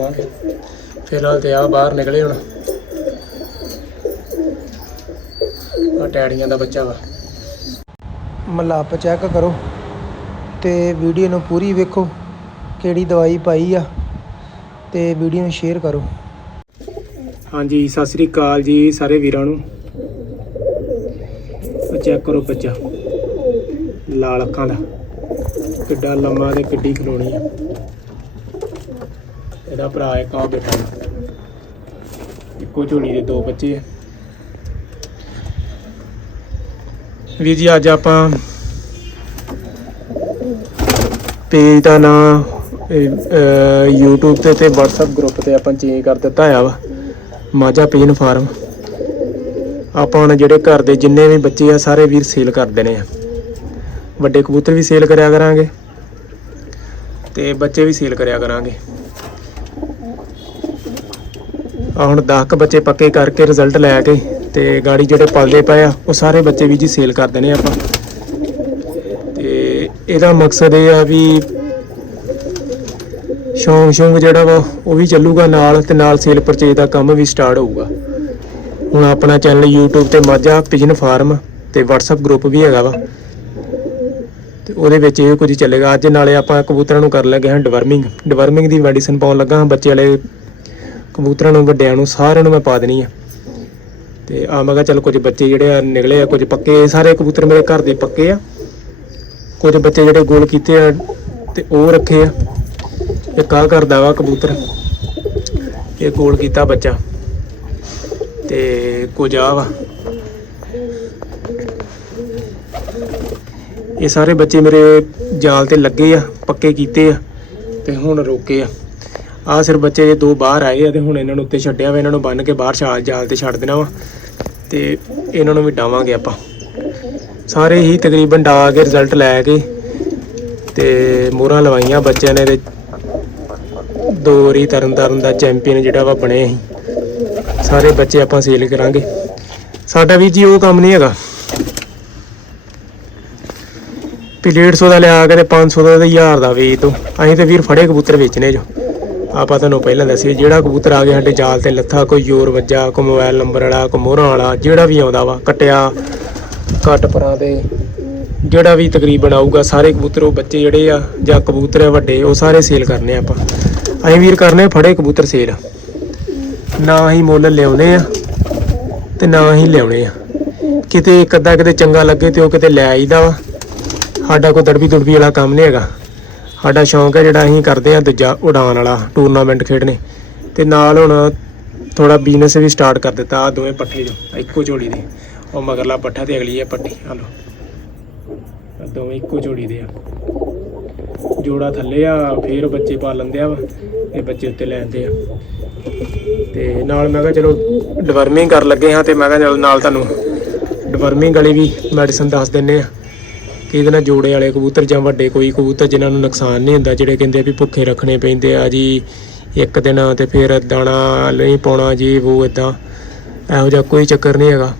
ਦਵਾਂਗੇ ਫਿਲਹਾਲ ਤੇ ਆ ਬਾਹਰ ਨਿਕਲੇ ਹੁਣ। ਆ ਟੈੜੀਆਂ ਦਾ ਬੱਚਾ ਵਾ। ਮਲਾਪ ਚੈੱਕ ਕਰੋ ਤੇ ਵੀਡੀਓ ਨੂੰ ਪੂਰੀ ਵੇਖੋ ਕਿਹੜੀ ਦਵਾਈ ਪਾਈ ਆ ਤੇ ਵੀਡੀਓ ਨੂੰ ਸ਼ੇਅਰ ਕਰੋ। ਹਾਂਜੀ ਸਤਿ ਸ੍ਰੀ ਅਕਾਲ ਜੀ ਸਾਰੇ ਵੀਰਾਂ ਨੂੰ। ਚੈੱਕ ਕਰੋ ਬੱਚਾ। ਲਾਲ ਅੱਖਾਂ ਦਾ। ਕਿੱਡਾ ਲੰਮਾ ਤੇ ਕਿੱਡੀ ਖਲੋਣੀ ਆ। ਇਹਦਾ ਭਰਾ ਇੱਕ ਆ ਬੇਟਾ ਇੱਕੋ ਝੋਲੀ ਦੇ ਦੋ ਬੱਚੇ ਆ ਵੀਰ ਜੀ, ਅੱਜ ਆਪਾਂ ਪੇਜ ਦਾ ਨਾਂ YouTube ਤੇ ਤੇ WhatsApp ਗਰੁੱਪ ਤੇ ਆਪਾਂ ਚੇਂਜ ਕਰ ਦਿੱਤਾ ਆ ਵਾ, ਮਾਝਾ ਪੇਨ ਫਾਰਮ ਆਪਾਂ ਹੁਣ ਜਿਹੜੇ ਘਰ ਦੇ ਜਿੰਨੇ ਵੀ ਬੱਚੇ ਆ, ਸਾਰੇ ਵੀਰ ਸੇਲ ਕਰ ਦੇਣੇ ਆ। ਵੱਡੇ ਕਬੂਤਰ ਵੀ ਸੇਲ ਕਰਿਆ ਕਰਾਂਗੇ ਤੇ ਬੱਚੇ ਵੀ ਸੇਲ ਕਰਿਆ ਕਰਾਂਗੇ। ਆ ਹੁਣ 10 ਕ ਬੱਚੇ ਪੱਕੇ ਕਰਕੇ ਰਿਜ਼ਲਟ ਲੈ ਕੇ ਤੇ ਗਾੜੀ ਜਿਹੜੇ ਪਲਦੇ ਪਏ ਆ, ਉਹ ਸਾਰੇ ਬੱਚੇ ਵੀ ਜੀ ਸੇਲ ਕਰ ਦੇਣੇ ਆਪਾਂ। ਤੇ ਇਹਦਾ ਮਕਸਦ ਇਹ ਆ ਵੀ ਸ਼ੌਂਕ ਸ਼ੌਂਕ ਜਿਹੜਾ ਵਾ, ਉਹ ਵੀ ਚੱਲੂਗਾ ਨਾਲ ਤੇ ਨਾਲ ਸੇਲ ਪਰਚੇਜ ਦਾ ਕੰਮ ਵੀ ਸਟਾਰਟ ਹੋਊਗਾ। ਹੁਣ ਆਪਣਾ ਚੈਨਲ YouTube ਤੇ ਮਾਝਾ ਪਿਜਨ ਫਾਰਮ ਤੇ WhatsApp ਗਰੁੱਪ ਵੀ ਹੈਗਾ ਵਾ। ਤੇ ਉਹਦੇ ਵਿੱਚ ਇਹ ਕੁਝ ਚੱਲੇਗਾ। ਅੱਜ ਨਾਲੇ ਆਪਾਂ ਕਬੂਤਰਾਂ ਨੂੰ ਕਰ ਲੱਗੇ ਹਾਂ ਡਵਰਮਿੰਗ ਡਵਰਮਿੰਗ ਦੀ ਮੈਡੀਸਨ ਪਾਉਣ ਲੱਗਾ ਹਾਂ, ਬੱਚੇ ਵਾਲੇ ਕਬੂਤਰਾਂ ਨੂੰ, ਵੱਡਿਆਂ ਨੂੰ, ਸਾਰਿਆਂ ਨੂੰ ਮੈਂ ਪਾ ਦੇਣੀ ਆ। ਤੇ ਆ ਮੈਂ ਕਿਹਾ ਚੱਲ ਕੁਝ ਬੱਚੇ ਜਿਹੜੇ ਆ ਨਿਕਲੇ ਆ, ਕੁਝ ਪੱਕੇ ਸਾਰੇ ਕਬੂਤਰ ਮੇਰੇ ਘਰ ਦੇ ਪੱਕੇ ਆ। ਕੁਝ ਬੱਚੇ ਜਿਹੜੇ ਗੋਲ ਕੀਤੇ ਆ ਤੇ ਉਹ ਰੱਖੇ ਆ। ਇੱਕ ਆ ਕਰਦਾ ਵਾ ਕਬੂਤਰ। ਇਹ ਗੋਲ ਕੀਤਾ ਬੱਚਾ। ਤੇ ਕੁਝ ਆ ਵਾ। ਇਹ ਸਾਰੇ ਬੱਚੇ ਮੇਰੇ ਜਾਲ ਤੇ ਲੱਗੇ ਆ, ਪੱਕੇ ਕੀਤੇ ਆ ਤੇ ਹੁਣ ਰੋਕੇ ਆ। ਆ ਸਿਰ ਬੱਚੇ ਜੇ ਦੋ ਬਾਹਰ ਆਏ ਆ ਤੇ ਹੁਣ ਇਹਨਾਂ ਨੂੰ ਉੱਤੇ ਛੱਡਿਆ ਵਾ, ਇਹਨਾਂ ਨੂੰ ਬੰਨ ਕੇ ਬਾਹਰ ਛਾਲ ਜਾਲ ਤੇ ਛੱਡ ਦੇਣਾ ਵਾ। ਤੇ ਇਹਨਾਂ ਨੂੰ ਵੀ ਡਾਵਾਂਗੇ ਆਪਾਂ। ਸਾਰੇ ਹੀ ਤਕਰੀਬਨ ਡਾ ਕੇ ਰਿਜ਼ਲਟ ਲੈ ਕੇ ਤੇ ਮੋਹਰਾਂ ਲਵਾਈਆਂ ਬੱਚਿਆਂ ਨੇ ਤੇ ਦੋ ਵਾਰੀ ਤਰਨ ਤਾਰਨ ਦਾ ਚੈਂਪੀਅਨ ਜਿਹੜਾ ਵਾ ਬਣੇ ਅਸੀਂ ਸਾਰੇ ਬੱਚੇ ਆਪਾਂ ਸੇਲ ਕਰਾਂਗੇ। ਸਾਡਾ ਵੀ ਜੀ ਉਹ ਕੰਮ ਨਹੀਂ ਹੈਗਾ। ਵੀ 150 ਦਾ ਲਿਆ ਕੇ ਤੇ 500 ਦਾ ਤੇ 1000 ਦਾ ਵੇਚ ਦੋ। ਅਸੀਂ ਤੇ ਵੀਰ ਫੜੇ ਕਬੂਤਰ ਵੇਚਨੇ ਜੋ। ਆਪਾਂ ਤੁਹਾਨੂੰ ਪਹਿਲਾਂ ਦੱਸਿਆ, ਜਿਹੜਾ ਕਬੂਤਰ ਆ ਗਿਆ ਸਾਡੇ ਜਾਲ ਤੇ ਲੱਥਾ, ਕੋਈ ਜ਼ੋਰ ਵੱਜਾ, ਕੋਈ ਮੋਬਾਈਲ ਨੰਬਰ ਵਾਲਾ, ਕੋਈ ਮੋਹਰਾਂ ਵਾਲਾ, ਜਿਹੜਾ ਵੀ ਆਉਂਦਾ ਵਾ, ਕਟਿਆ, ਘੱਟ ਪਰਾਂ ਦੇ ਜਿਹੜਾ ਵੀ ਤਕਰੀਬਨ ਆਊਗਾ, ਸਾਰੇ ਕਬੂਤਰ, ਉਹ ਬੱਚੇ ਜਿਹੜੇ ਆ, ਜਾਂ ਕਬੂਤਰ ਆ ਵੱਡੇ, ਉਹ ਸਾਰੇ ਸੇਲ ਕਰਨੇ ਆਪਾਂ। ਅਸੀਂ ਵੀਰ ਕਰਨੇ ਫੜੇ ਕਬੂਤਰ ਸੇਲ ਨਾ ਹੀ ਮੁੱਲ ਲਿਆਉਨੇ ਆ, ਤੇ ਨਾ ਹੀ ਲਿਆਉਣੇ ਆ। ਕਿਤੇ ਇੱਕ ਅੱਧਾ ਕਿਤੇ ਚੰਗਾ ਲੱਗੇ ਤੇ ਉਹ ਕਿਤੇ ਲੈ ਆਈਦਾ ਵਾ। ਸਾਡਾ ਕੋਈ ਦੜਬੀ ਦੁੜਬੀ ਵਾਲਾ ਕੰਮ ਨਹੀਂ ਹੈਗਾ। ਸਾਡਾ ਸ਼ੌਂਕ ਹੈ ਜਿਹੜਾ ਅਸੀਂ ਕਰਦੇ ਆ ਦੂਜਾ ਉਡਾਨ ਵਾਲਾ ਟੂਰਨਾਮੈਂਟ ਖੇਡਣੇ। ਤੇ ਨਾਲ ਹੁਣ ਥੋੜਾ ਬਿਜ਼ਨਸ ਵੀ ਸਟਾਰਟ ਕਰ ਦਿੱਤਾ ਆ ਦੋਵੇਂ ਪੱਠੇ ਜੋ ਇੱਕੋ ਝੋਲੀ ਦੇ। ਉਹ ਮਗਰਲਾ ਪੱਠਾ ਤੇ ਅਗਲੀ ਹੈ ਪੱਟੀ ਆ ਲੋ ਦੋਵੇਂ ਇੱਕੋ ਝੋਲੀ ਦੇ ਆ। ਜੋੜਾ ਥੱਲੇ ਆ, ਫੇਰ ਬੱਚੇ ਪਾ ਲੈਂਦੇ ਆ ਵਾ ਇਹ ਬੱਚੇ ਉੱਤੇ ਲੈ ਆਉਂਦੇ ਆ। ਤੇ ਨਾਲ ਮੈਂ ਕਿਹਾ ਚਲੋ ਡਵਰਮਿੰਗ ਕਰ ਲੱਗੇ ਹਾਂ ਤੇ ਮੈਂ ਕਿਹਾ ਚਲੋ ਨਾਲ ਤੁਹਾਨੂੰ ਡਵਰਮਿੰਗ ਵਾਲੀ ਵੀ ਮੈਡੀਸਨ ਦੱਸ ਦਿੰਨੇ ਆ। ਕਿ ਇਹਦੇ ਨਾਲ ਜੋੜੇ ਵਾਲੇ ਕਬੂਤਰ ਜਾਂ ਵੱਡੇ ਕੋਈ ਕਬੂਤਰ ਜਿਨ੍ਹਾਂ ਨੂੰ ਨੁਕਸਾਨ ਨਹੀਂ ਹੁੰਦਾ ਜਿਹੜੇ ਕਹਿੰਦੇ ਵੀ ਭੁੱਖੇ ਰੱਖਣੇ ਪੈਂਦੇ ਆ ਜੀ ਇੱਕ ਦਿਨ ਤੇ ਫਿਰ ਦਾਣਾ ਨਹੀਂ ਪਾਉਣਾ ਜੀ ਉਹ ਇਦਾਂ ਇਹੋ ਜਿਹਾ ਕੋਈ ਚੱਕਰ ਨਹੀਂ ਹੈਗਾ।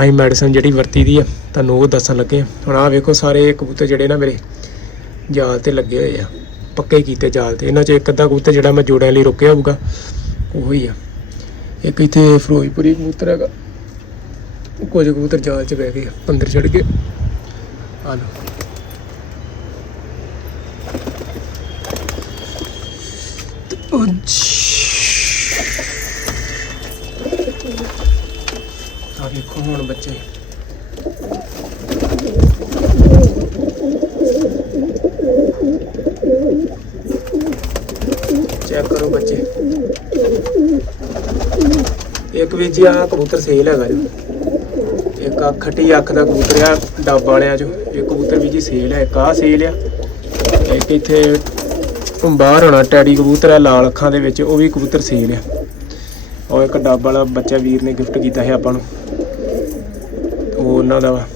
ਅਸੀਂ ਮੈਡੀਸਨ ਜਿਹੜੀ ਵਰਤੀ ਦੀ ਆ ਤੁਹਾਨੂੰ ਉਹ ਦੱਸਣ ਲੱਗੇ ਹੁਣ ਆਹ ਵੇਖੋ ਸਾਰੇ ਕਬੂਤਰ ਜਿਹੜੇ ਨਾ ਮੇਰੇ ਜਾਲ ਤੇ ਲੱਗੇ ਹੋਏ ਆ। ਪੱਕੇ ਕੀਤੇ ਜਾਲ ਤੇ। ਇਹਨਾਂ 'ਚ ਇੱਕ ਅੱਧਾ ਕਬੂਤਰ ਜਿਹੜਾ ਮੈਂ ਜੋੜਿਆਂ ਲਈ ਰੋਕਿਆ ਹੋਊਗਾ ਉਹੀ ਆ। ਇੱਕ ਇੱਥੇ ਫਿਰੋਜ਼ਪੁਰੀ ਕਬੂਤਰ ਹੈਗਾ। ਕੁਝ ਕਬੂਤਰ ਜਾਲ 'ਚ ਬਹਿ ਗਏ ਆ, ਅੰਦਰ ਚੜ ਗਏ। ਆ ਲਓ ਆ ਵੇਖੋ ਹੁਣ ਬੱਚੇ। ਚੈੱਕ ਕਰੋ ਬੱਚੇ। ਇੱਕ ਵੀ ਜੀ ਆ ਕਬੂਤਰ ਸੇਲ ਹੈਗਾ ਜੋ। ਇੱਕ ਆ ਖੱਟੀ ਅੱਖ ਦਾ ਕਬੂਤਰ ਆ। ਡੱਬ ਵਾਲਿਆਂ ਚੋਂ। ਇਹ ਕਬੂਤਰ ਵੀ ਜੀ ਸੇਲ ਹੈ ਇੱਕ ਆ ਸੇਲ ਆ। ਇੱਕ ਇੱਥੇ ਬਾਹਰ ਹੋਣਾ, ਟੈਡੀ ਕਬੂਤਰ ਆ, ਲਾਲ ਅੱਖਾਂ ਦੇ ਵਿੱਚ, ਉਹ ਵੀ ਕਬੂਤਰ ਸੇਲ ਆ। ਉਹ ਇੱਕ ਡੱਬ ਵਾਲਾ ਬੱਚਾ ਵੀਰ ਨੇ ਗਿਫਟ ਕੀਤਾ ਹੈ ਆਪਾਂ ਨੂੰ। ਉਹ ਉਹਨਾਂ ਦਾ ਵਾ।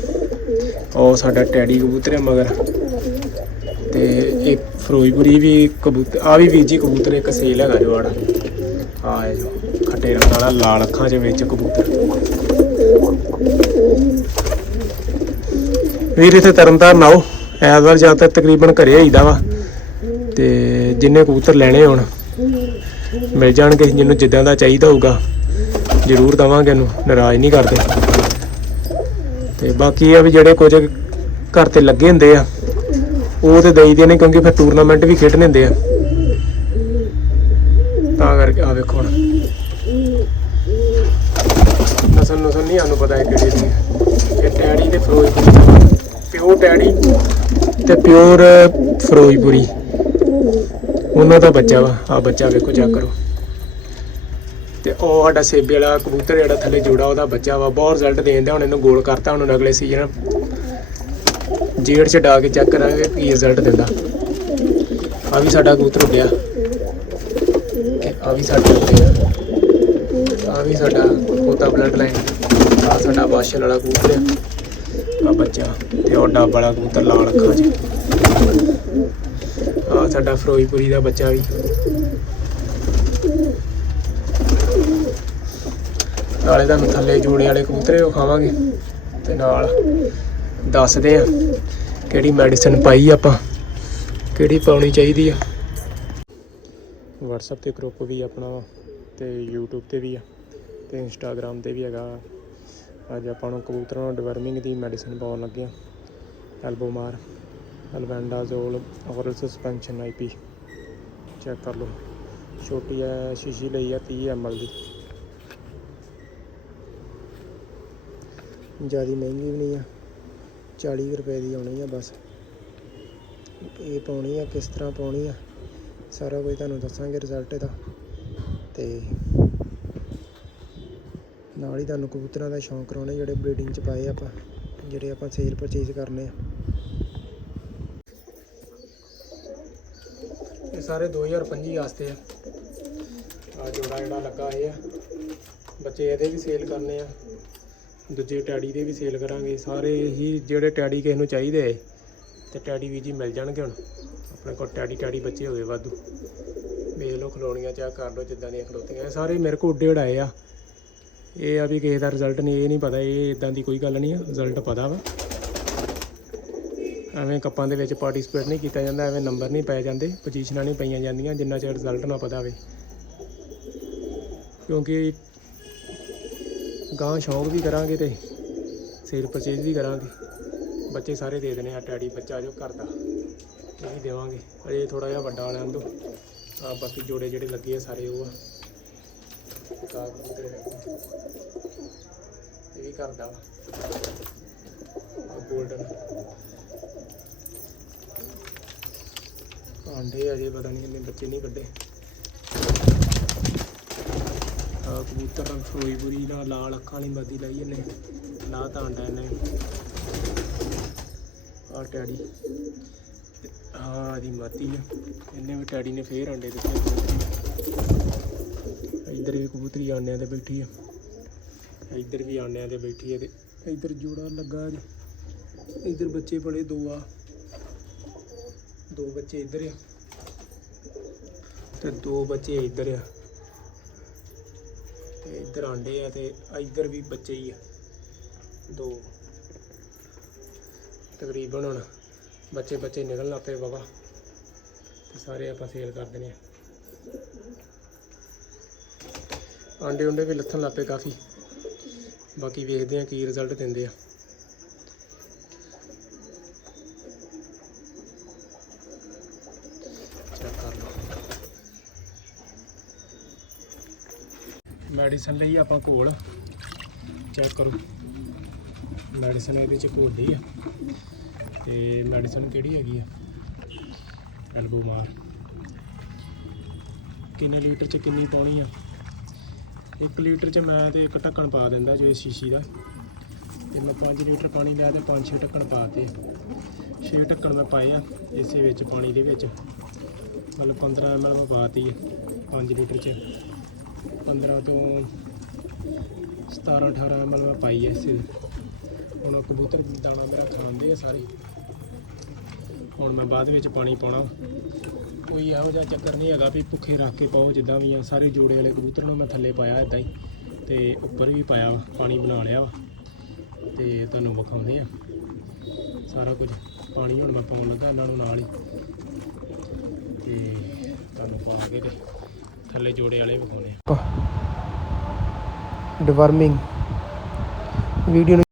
ਉਹ ਸਾਡਾ ਟੈਡੀ ਕਬੂਤਰ ਹੈ ਮਗਰ। ਤੇ ਇੱਕ ਫਿਰੋਜ਼ਪੁਰੀ ਵੀ ਕਬੂਤਰ ਆ ਵੀ ਵੀਰ ਜੀ ਕਬੂਤਰ ਇੱਕ ਸੇਲ ਹੈਗਾ ਜੋ ਆੜਾ ਆ ਹੈ ਜੋ ਖੱਟੇ ਰੰਗ ਵਾਲਾ, ਲਾਲ ਅੱਖਾਂ ਦੇ ਵਿੱਚ ਕਬੂਤਰ। ਵੀਰ ਇੱਥੇ ਤਰਨਤਾਰਨ ਆਓ। ਐਤਵਾਰ ਜਾਂ ਤਾਂ ਤਕਰੀਬਨ ਘਰੇ ਆਈਦਾ ਵਾ। ਤੇ ਜਿੰਨੇ ਕਬੂਤਰ ਲੈਣੇ ਹੋਣ, ਮਿਲ ਜਾਣਗੇ। ਜਿਹਨੂੰ ਜਿੱਦਾਂ ਦਾ ਚਾਹੀਦਾ ਹੋਊਗਾ, ਜ਼ਰੂਰ ਦਵਾਂਗੇ ਇਹਨੂੰ। ਨਾਰਾਜ਼ ਨਹੀਂ ਕਰਦੇ। ਤੇ ਬਾਕੀ ਆ ਵੀ ਜਿਹੜੇ ਕੁਝ ਘਰ ਤੇ ਲੱਗੇ ਹੁੰਦੇ ਆ, ਉਹ ਤੇ ਦੇਈਦੇ ਨੇ ਕਿਉਂਕਿ ਫਿਰ ਟੂਰਨਾਮੈਂਟ ਵੀ ਖੇਡਣੇ ਹੁੰਦੇ ਆ। ਤਾਂ ਕਰਕੇ ਆ ਵੇਖੋ ਹੁਣ। ਨਸਲ ਨਸਲ ਨਹੀਂ ਸਾਨੂੰ ਪਤਾ ਹੈ ਕਿਹੜੀ ਦੀ ਇਹ ਟੈਡੀ ਤੇ ਫਿਰੋਜ਼ਪੁਰੀ। ਪਿਓਰ ਟੈਡੀ ਤੇ ਪਿਓਰ ਫਿਰੋਜ਼ਪੁਰੀ। ਉਹਨਾਂ ਦਾ ਬੱਚਾ ਵਾ। ਆ ਬੱਚਾ ਵੇਖੋ, ਚੈੱਕ ਕਰੋ। ਤੇ ਉਹ ਸਾਡਾ ਸੇਬੇ ਵਾਲਾ ਕਬੂਤਰ ਜਿਹੜਾ ਥੱਲੇ ਜੋੜਾ, ਉਹਦਾ ਬੱਚਾ ਵਾ। ਬਹੁਤ ਰਿਜ਼ਲਟ ਦੇਂਦਾ ਹੁਣ ਇਹਨੂੰ ਗੋਲ ਕਰਤਾ, ਹੁਣ ਅਗਲੇ ਸੀਜ਼ਨ ਜੇੜ ਚ ਡਾ ਕੇ ਚੈੱਕ ਕਰਾਂਗੇ ਕੀ ਰਿਜ਼ਲਟ ਦਿੰਦਾ। ਆ ਵੀ ਸਾਡਾ ਕਬੂਤਰ ਉੱਡਿਆ। ਤੇ ਆ ਵੀ ਸਾਡਾ ਉੱਡਿਆ। ਆ ਵੀ ਸਾਡਾ ਪੋਤਾ ਬਲੱਡ ਲਾਈਨ ਆ ਸਾਡਾ ਵਾਸ਼ਲ ਵਾਲਾ ਕਬੂਤਰ ਆ। ਆਹ ਬੱਚਾ ਤੇ ਉਹ ਡੱਬ ਵਾਲਾ ਕਬੂਤਰ ਲਾਲ ਅੱਖਾਂ 'ਚ। ਆ ਸਾਡਾ ਫਰੋਈਪੁਰੀ ਦਾ ਬੱਚਾ ਵੀ। ਨਾਲੇ ਤੁਹਾਨੂੰ ਥੱਲੇ ਜੋੜੇ ਵਾਲੇ ਕਬੂਤਰੇ ਉਹ ਖਾਵਾਂਗੇ ਤੇ ਨਾਲ ਦੱਸਦੇ ਆ ਕਿਹੜੀ ਮੈਡੀਸਨ ਪਾਈ ਆਪਾਂ, ਕਿਹੜੀ ਪਾਉਣੀ ਚਾਹੀਦੀ ਆ। WhatsApp ਤੇ ਗਰੁੱਪ ਵੀ ਆਪਣਾ ਵਾ ਤੇ YouTube ਤੇ ਵੀ ਆ ਤੇ Instagram ਤੇ ਵੀ ਹੈਗਾ। ਅੱਜ ਆਪਾਂ ਨੂੰ ਕਬੂਤਰਾਂ ਨੂੰ ਡਿਵਰਮਿੰਗ ਦੀ ਮੈਡੀਸਨ ਪਾਉਣ ਲੱਗੇ ਆ Albomar albendazole oral suspension IP check ਕਰ ਲਓ। ਛੋਟੀ ਹੈ ਸ਼ੀਸ਼ੀ ਲਈ ਆ 30 ml ਦੀ। ਜ਼ਿਆਦਾ ਮਹਿੰਗੀ ਵੀ ਨਹੀਂ ਆ। 40 ਰੁਪਏ ਦੀ ਆਉਣੀ ਆ ਬਸ। ਇਹ ਪਾਉਣੀ ਆ, ਕਿਸ ਤਰ੍ਹਾਂ ਪਾਉਣੀ ਆ, ਸਾਰਾ ਕੁਝ ਤੁਹਾਨੂੰ ਦੱਸਾਂਗੇ ਰਿਜ਼ਲਟ ਇਹਦਾ। ਤੇ ਨਾਲ ਹੀ ਤੁਹਾਨੂੰ ਕਬੂਤਰਾਂ ਦਾ ਸ਼ੌਂਕ ਕਰਾਉਣੇ, ਜਿਹੜੇ ਬਰੀਡਿੰਗ ਚ ਪਾਏ ਆਪਾਂ, ਜਿਹੜੇ ਆਪਾਂ ਸੇਲ ਪਰਚੇਜ਼ ਕਰਨੇ ਆ। ਇਹ ਸਾਰੇ 2025 ਵਾਸਤੇ ਆ। ਆ ਜੋੜਾ ਜਿਹੜਾ ਲੱਗਾ ਇਹ ਆ। ਬੱਚੇ ਇਹਦੇ ਵੀ ਸੇਲ ਕਰਨੇ ਆ। ਦੂਜੇ ਟੈਡੀ ਦੇ ਵੀ ਸੇਲ ਕਰਾਂਗੇ। ਸਾਰੇ ਹੀ ਜਿਹੜੇ ਟੈਡੀ ਕਿਸੇ ਨੂੰ ਚਾਹੀਦੇ ਹੈ ਤੇ ਟੈਡੀ ਵੀ ਜੀ ਮਿਲ ਜਾਣਗੇ ਹੁਣ। ਆਪਣੇ ਕੋਲ ਟੈਡੀ ਟੈਡੀ ਬੱਚੇ ਹੋਵੇ ਵਾਧੂ। ਵੇਖ ਲਓ ਖਲੋਣੀਆਂ ਚਾਹ ਕਰ ਲਓ, ਜਿੱਦਾਂ ਦੀਆਂ ਖਲੋਤੀਆਂ ਇਹ ਸਾਰੇ ਮੇਰੇ ਕੋਲ ਉੱਡੇ ਉਡਾਏ ਆ। ਇਹ ਆ ਵੀ ਕਿਸੇ ਦਾ ਰਿਜ਼ਲਟ ਨਹੀਂ, ਇਹ ਨਹੀਂ ਪਤਾ, ਇਹ ਇਦਾਂ ਦੀ ਕੋਈ ਗੱਲ ਨਹੀਂ ਆ ਰਿਜ਼ਲਟ ਪਤਾ ਵਾ। ਐਵੇਂ ਕੱਪਾਂ ਦੇ ਵਿੱਚ ਪਾਰਟਿਸਿਪੇਟ ਨਹੀਂ ਕੀਤਾ ਜਾਂਦਾ, ਐਵੇਂ ਨੰਬਰ ਨਹੀਂ ਪਾਏ ਜਾਂਦੇ ਪੋਜੀਸ਼ਨਾਂ ਨਹੀਂ ਪਈਆਂ ਜਾਂਦੀਆਂ, ਜਿੰਨਾ ਚਿਰ ਰਿਜ਼ਲਟ ਨਾ ਪਤਾ ਹੋਵੇ। ਕਿਉਂਕਿ ਗਾਂ ਸ਼ੌਂਕ ਵੀ ਕਰਾਂਗੇ ਤੇ ਸੇਲ ਪਰਚੇਜ਼ ਵੀ ਕਰਾਂਗੇ। ਬੱਚੇ ਸਾਰੇ ਦੇ ਦੇਣੇ ਆ ਟੈਡੀ ਬੱਚਾ ਜੋ ਘਰ ਦਾ, ਇਹ ਵੀ ਦੇਵਾਂਗੇ। ਅਜੇ ਥੋੜਾ ਜਿਹਾ ਵੱਡਾ ਵਾਲਿਆਂ ਤੋਂ ਆ ਬਾਕੀ ਜੋੜੇ ਜਿਹੜੇ ਲੱਗੇ ਆ, ਸਾਰੇ ਉਹ ਆ। ਕਾ ਕਬੂਤਰ ਵੇਖੋ। ਇਹ ਵੀ ਘਰ ਵਾ। ਗੋਲਡਨ। ਆਂਡੇ ਅਜੇ ਪਤਾ ਨਹੀਂ ਕਿੰਨੇ ਬੱਚੇ ਨਹੀਂ ਕੱਢੇ। ਆ ਕਬੂਤਰ ਫਰੋਈਪੁਰੀ ਨਾਲ ਲਾਲ ਅੱਖਾਂ ਵਾਲੀ ਬਾਦੀ ਲਾਈ ਇਹਨੇ। ਲਾ ਤਾਂ ਆਂਡਾ ਇਹਨੇ। ਆ ਟੈਡੀ ਹਾਂ ਦੀ ਮਾਤੀ ਆ ਇਹਨੇ ਵੀ ਟੈਡੀ ਨੇ ਫੇਰ ਆਂਡੇ ਦਿੱਤੇ। ਇੱਧਰ ਵੀ ਕਬੂਤਰੀ ਆਂਡਿਆਂ ਤੇ ਬੈਠੀ ਆ। ਇੱਧਰ ਵੀ ਆਂਡਿਆਂ ਤੇ ਬੈਠੀ ਆ ਤੇ ਇੱਧਰ ਜੋੜਾ ਲੱਗਾ ਜੀ। ਇੱਧਰ ਬੱਚੇ ਬੜੇ ਦੋ ਆ। ਦੋ ਬੱਚੇ ਇੱਧਰ ਆ ਤੇ ਦੋ ਬੱਚੇ ਇੱਧਰ ਆ। ਤੇ ਇੱਧਰ ਆਂਡੇ ਆ ਤੇ ਇੱਧਰ ਵੀ ਬੱਚੇ ਹੀ ਆ। ਦੋ ਤਕਰੀਬਨ ਹੁਣ ਬੱਚੇ ਬੱਚੇ ਨਿਕਲਣ ਲੱਗ ਪਏ ਬਾਬਾ। ਤੇ ਸਾਰੇ ਆਪਾਂ ਸੇਲ ਕਰ ਦਿੰਦੇ ਆ। ਆਂਡੇ ਉਂਡੇ ਵੀ ਲੱਥਣ ਲੱਗ ਪਏ ਕਾਫੀ। ਬਾਕੀ ਵੇਖਦੇ ਆ ਕੀ ਰਿਜ਼ਲਟ ਦਿੰਦੇ ਆ। ਚੈੱਕ ਕਰ ਲਓ। ਮੈਡੀਸਨ ਲਈ ਆਪਾਂ ਘੋਲ। ਚੈੱਕ ਕਰੋ। ਮੈਡੀਸਨ ਇਹਦੇ ਚ ਘੋਲੀ ਆ। ਤੇ ਮੈਡੀਸਨ ਕਿਹੜੀ ਹੈਗੀ ਆ? ਐਲਬੋਮਾਰ ਕਿੰਨੇ ਲੀਟਰ ਚ ਕਿੰਨੀ ਪਾਉਣੀ ਆ? 1 ਲੀਟਰ ਚ ਮੈਂ ਤੇ ਇੱਕ ਢੱਕਣ ਪਾ ਦਿੰਦਾ ਜੋ ਇਹ ਸ਼ੀਸ਼ੀ ਦਾ। ਤੇ ਮੈਂ 5 ਲੀਟਰ ਪਾਣੀ ਲਿਆ ਤੇ 5-6 ਢੱਕਣ ਪਾਤੇ। 6 ਢੱਕਣ ਮੈਂ ਪਾਏ ਆ ਇਸੇ ਵਿੱਚ ਪਾਣੀ ਦੇ ਵਿੱਚ। ਮਤਲਬ 15 ml ਮੈਂ ਪਾਤੀ 5 ਲੀਟਰ ਚ। 15 ਤੋਂ 17 18 ml ਮੈਂ ਪਾਈ ਐ ਇਸੇ ਹੁਣ ਕਬੂਤਰ ਦਾਣਾ ਮੇਰਾ ਖਾਂਦੇ ਆ ਸਾਰੇ। ਹੁਣ ਮੈਂ ਬਾਅਦ ਵਿੱਚ ਪਾਣੀ ਪਾਉਣਾ। ਕੋਈ ਇਹੋ ਜਿਹਾ ਚੱਕਰ ਨਹੀਂ ਹੈਗਾ ਵੀ ਭੁੱਖੇ ਰੱਖ ਕੇ ਪਾਓ ਜਿੱਦਾਂ ਵੀ ਆ ਸਾਰੇ ਜੋੜੇ ਵਾਲੇ ਕਬੂਤਰ ਨੂੰ ਮੈਂ ਥੱਲੇ ਪਾਇਆ ਇਦਾਂ ਹੀ। ਤੇ ਉੱਪਰ ਵੀ ਪਾਇਆ ਵਾ, ਪਾਣੀ ਬਣਾ ਲਿਆ ਵਾ। ਤੇ ਤੁਹਾਨੂੰ ਵਿਖਾਉਂਦੇ ਆ। ਸਾਰਾ ਕੁਝ ਪਾਣੀ ਹੁਣ ਮੈਂ ਪਾਉਣ ਲੱਗਾ ਇਹਨਾਂ ਨੂੰ ਨਾਲ ਹੀ। ਤੇ ਤੁਹਾਨੂੰ ਪਾ ਕੇ ਤੇ ਥੱਲੇ ਜੋੜੇ ਵਾਲੇ ਵਿਖਾਉਣੇ ਡਿਵਰਮਿੰਗ ਵੀਡੀਓ